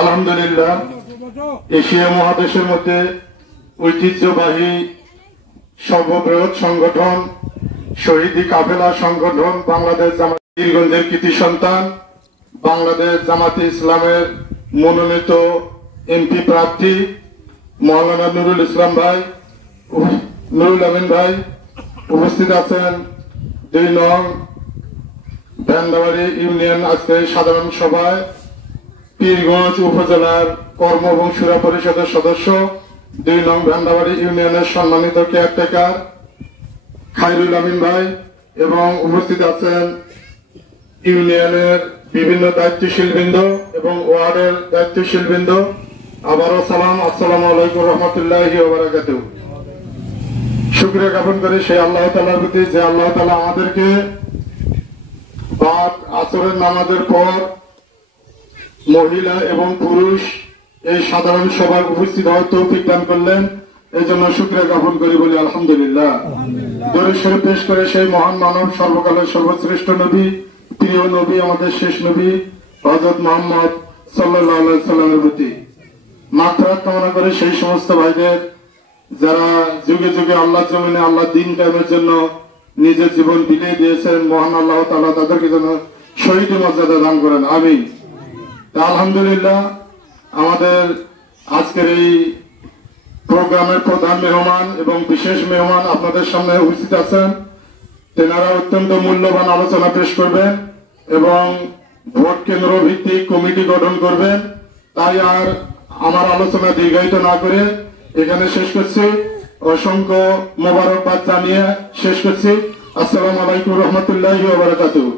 আলহামদুলিল্লাহ, এশিয়া মহাদেশের মধ্যে ঐতিহ্যবাহী সর্ববৃহৎ সংগঠন শহীদি কাফেলা সংগঠন বাংলাদেশ জামাত পীরগঞ্জের কৃতি সন্তান বাংলাদেশ জামাতে ইসলামের মনোনীত এমপি প্রার্থী মৌলানা নুরুল ইসলাম ভাই, নুরুল আমিন ভাই উপস্থিত আছেন। ২ নং ভ্যান্দাবাড়ি ইউনিয়ন আজকে সাধারণ সভায় পীরগঞ্জ উপজেলার কর্ম এবং সুরা পরিষদের সদস্য ২ নং ভ্যান্দাবাড়ি ইউনিয়নের সম্মানিত কেয়ারটেকার খায়রুল আমিন ভাই এবং উপস্থিত আছেন ইউনিয়নের বিভিন্ন দায়িত্বশীল বৃন্দ এবং ওয়ার্ডের দায়িত্বশীল বৃন্দ। আবারও সালাম, আসসালামু আলাইকুম রহমতুল্লাহি ওয়া বারাকাতুহু। শুকরিয়া জ্ঞাপন করি সেই আল্লাহ তাআলার প্রতি যে আল্লাহ তাআলা আমাদেরকে বাদ আসরের নামাজের পর মহিলা এবং পুরুষ এই সাধারণ সভায় উপস্থিত হওয়ার তৌফিক দান করলেন। এই জন্য শুকরিয়া জ্ঞাপন করি, বলি আলহামদুলিল্লাহ। দরুদ শরীফ পেশ করে সেই মহান মানব, সর্বকালের সর্বশ্রেষ্ঠ নবী, প্রিয় নবী, আমাদের শেষ নবী হযরত মুহাম্মদ সাল্লাল্লাহু আলাইহি সাল্লামের প্রতি মাগফিরাত কামনা করে সেই সমস্ত ভাইদের যারা যুগে যুগে আল্লাহর জমিনে আল্লাহর দ্বীন কায়েমের জন্য নিজের জীবন বিলিয়ে দিয়েছেন, মহান আল্লাহ তাআলা তাদেরকে যেন শহীদ মর্যাদা দান করেন, আমিন। আলহামদুলিল্লাহ, আমাদের আজকের এই প্রোগ্রামের প্রধান মেহমান এবং বিশেষ মেহমান আপনাদের সামনে উপস্থিত আছেন। তেনারা অত্যন্ত মূল্যবান আলোচনা পেশ করবেন এবং ভোট কেন্দ্র ভিত্তিক কমিটি গঠন করবেন। তাই আর আমার আলোচনা দীর্ঘায়িত না করে এখানে শেষ করছি। অসংখ্য মোবারকবাদ জানিয়ে শেষ করছি। আসসালামু আলাইকুম রহমতুল্লাহি ওয়া বারাকাতুহু।